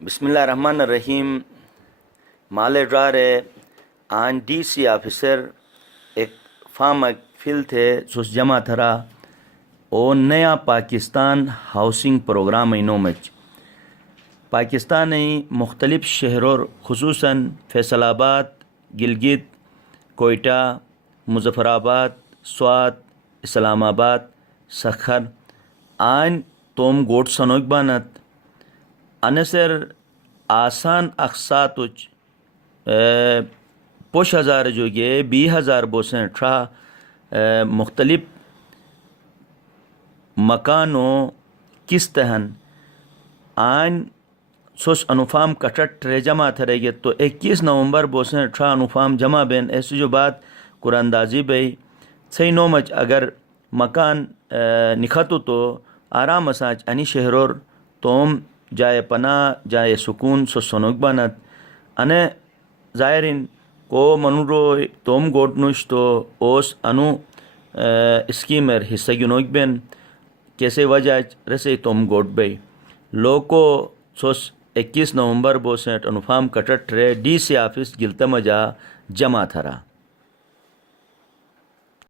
بسم اللہ الرحمن الرحیم. مال ڈرار آن ڈی سی آفیسر ایک فارم فل تھے سوس جمع تھرا او نیا پاکستان ہاؤسنگ پروگرام اینومچ پاکستان مختلف شہروں خصوصاً فیصل آباد، گلگت، کوئٹہ، مظفر آباد، سوات، اسلام آباد، سکھر آن توم گوٹ سنوک بانت انسر آسان اقساطچ پوش ہزار جو گے 20,000 بوسن ٹھا مختلف مکانو قسطہن آن سوس انوفام کٹٹ رے جمع تھرے گے تو 21 نومبر بوسن ٹھا انوفام جمع بین ایسی جو بات قرآن دازی بھئی صحیح نومچ اگر مکان نکھتو تو آرام اساچ انی شہرور توم جائے پناہ جائے سکون سو سنوک بانت انے ظاہرین کو منورو توم گوٹ نوش تو اوس انو اسکیمر حصہ گنوک بین کیسے وجہ رسے توم گوٹ بھئی لوکو سوس 21 نومبر بوسنٹ انوفام کٹٹ رے ڈی سی آفس گلتم جا جمع تھرا.